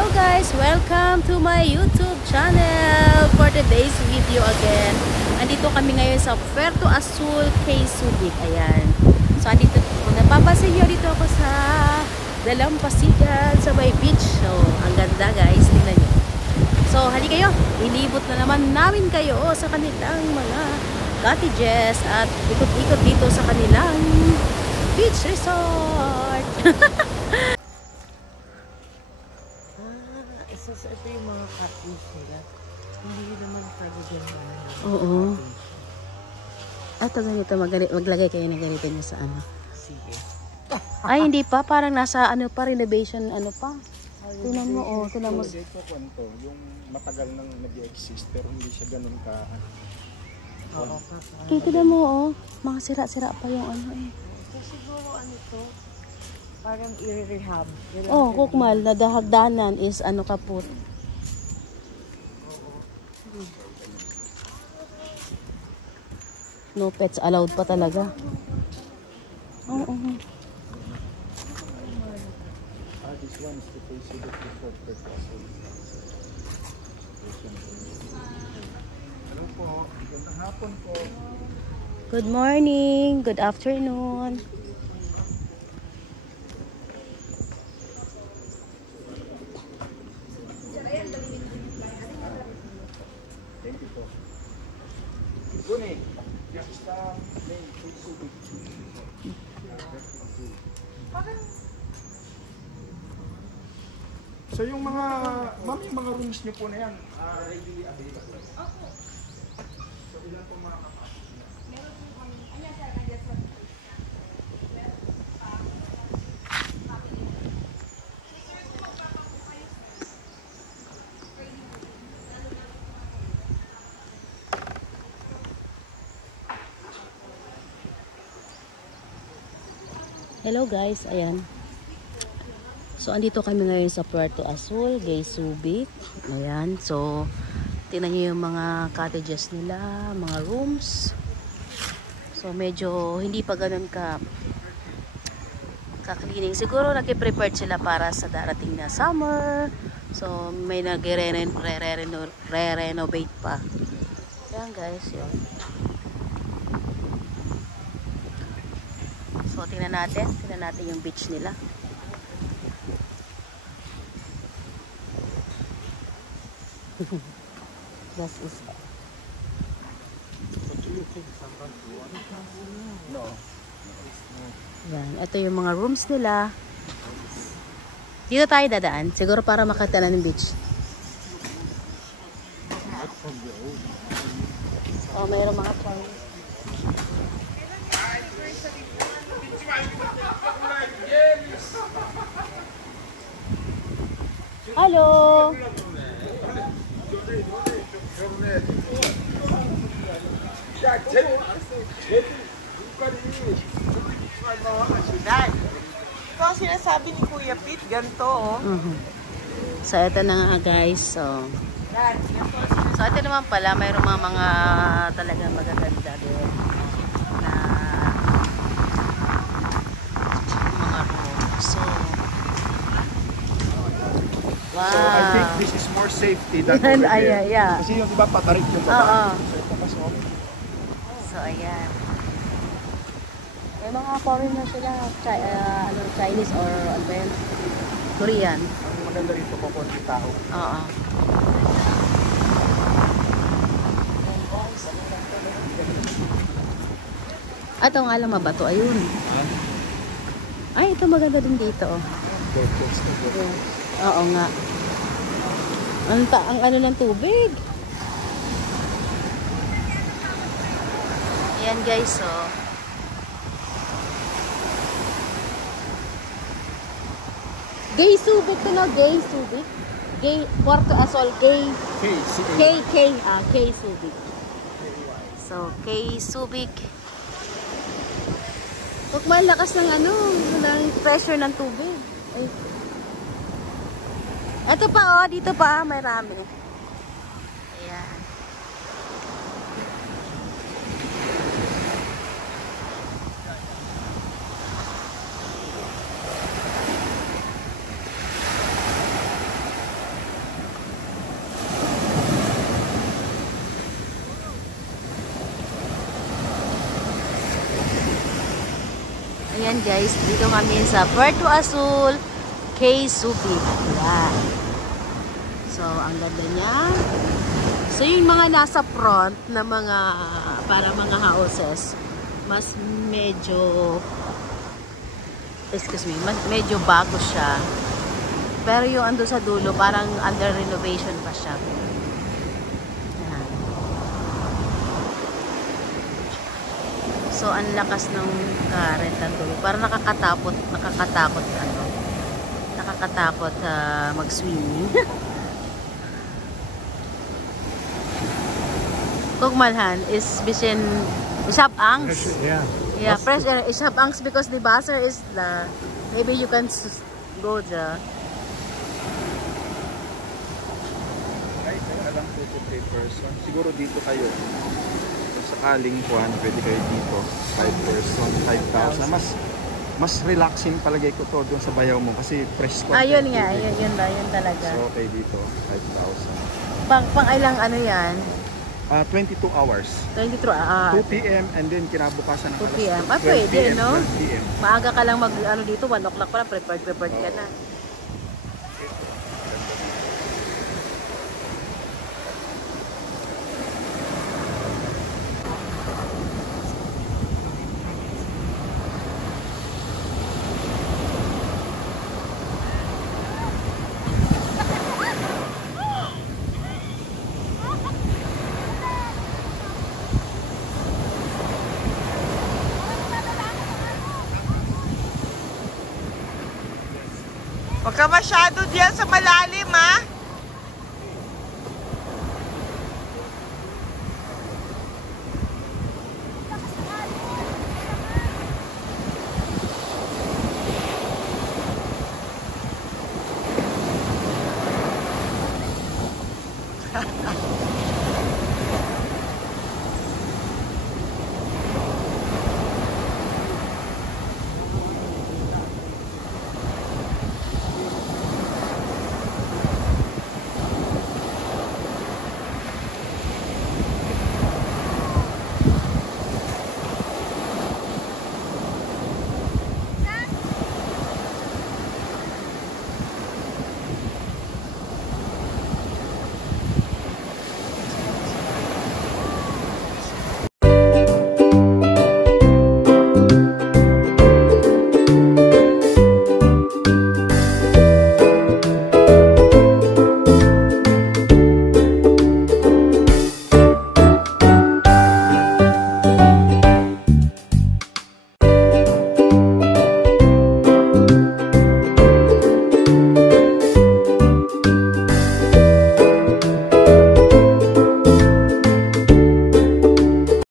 Hello guys! Welcome to my YouTube channel for today's video again. Andito kami ngayon sa Puerto Azul, Cay Subic. Ayan. So andito, kung napapansin nyo, dito ako sa Dalampasigan sa may beach. So ang ganda guys, tingnan nyo. So hali kayo, ilibot na naman namin kayo sa kanilang mga cottages at ikot-ikot dito sa kanilang beach resort. Ito yung mga cottage nila. Hindi naman talaga naman. Oo. Ito ganito, maglagay kayo ng ganito nyo sa ano. Sige. Ay, hindi pa. Parang nasa ano pa, renovation ano pa. Tinan mo, oh. Tinan mo. Ito kwento, yung matagal nang nag-exist pero hindi siya ganun ka. Oo. Tinan mo, oh. Mga sira-sira pa yung ano eh. So siguro ano to? Parang i-rehab. Oh, kukmal, nadahagdanan is ano kaput. No pets allowed pa talaga. Oo. This one is the face of the Puerto Azul. Hello po, magandang hapon po. Good morning, good afternoon. Thank you po. Guni, this is the main Cay Subic. So yung mga, ma'am, yung mga rooms niyo po na yan, readily available. Opo. So ilan po mga kapasok niya? Meron po kami, ayan sir, ayan sir. Hello guys, ayan. So andito kami ngayon sa Puerto Azul, Cay Subic. Ayan, so tingnan niyo yung mga cottages nila, mga rooms. So medyo hindi pa ganoon ka-cleaning. Siguro nagpe-prepared sila para sa darating na summer. So may nagre-renovate pa. Ayan guys, yun. So tingnan natin yung beach nila. This is No. yan. Ito yung mga rooms nila. Dito tayo dadaan. Siguro para makita na ng beach. Oh, mayroong mga Chinese. Hello. Ito ang sinasabi ni Kuya Pete, ganito oh. So ito na nga guys. So ito naman pala mayroong mga talaga magaganda doon na mga room. So wow. So I think this is more safety than over there. Yeah. Kasi yung iba patarik yung Oo. baba. So ito mas okay. So ayan. May mga foreigner sila, Chinese or ano ba yan? Korean. Ang maganda rito po konti tao. Oo. Ito nga lang mabato, ayun. Ay, ito maganda din dito. Oh. Yeah. Oo nga. Ang ano ng tubig. Ayan guys, oh. Cay Subic to na, Cay Subic. Cay, Puerto Azul, Cay Subic. So, Cay Subic. Huwag malakas ng ano, ng pressure ng tubig. Ay. Ito pa, oh, dito pa, may rami. Ayan. Ayan guys, dito kami sa Puerto Azul, Kay Subic. Ayan. So, ang ganda niya. So, yung mga nasa front na mga, para mga houses, mas medyo, excuse me, medyo bago siya. Pero yung ando sa dulo, parang under renovation pa siya. Ayan. So, ang lakas ng current ang dulo. Parang nakakatakot ano. Nakakatakot mag-swimming. Kugmalhan is bisschen, ich hab Angst. Yeah. Yeah, fresh air. Ich hab Angst because the Wasser is the, maybe you can go there. Kahit alam 2 to 3 person. Siguro dito kayo. Kung sakaling kuhan, pwede kayo dito. 5 person, 5,000. Mas relaxing palagay ko to doon sa bayaw mo kasi fresh ko. Ayun nga, yun talaga. So okay dito, 5,000. Pang ilang ano yan? 22 hours. 23, 2 p.m. and then kinabukasan ng 2 alas p.m. 12 Pwede, p.m., no? 12 p.m. Maaga ka lang mag, ano dito, 1 o'clock pa lang, prepared ka na. Huwag ka masyado diyan sa malalim.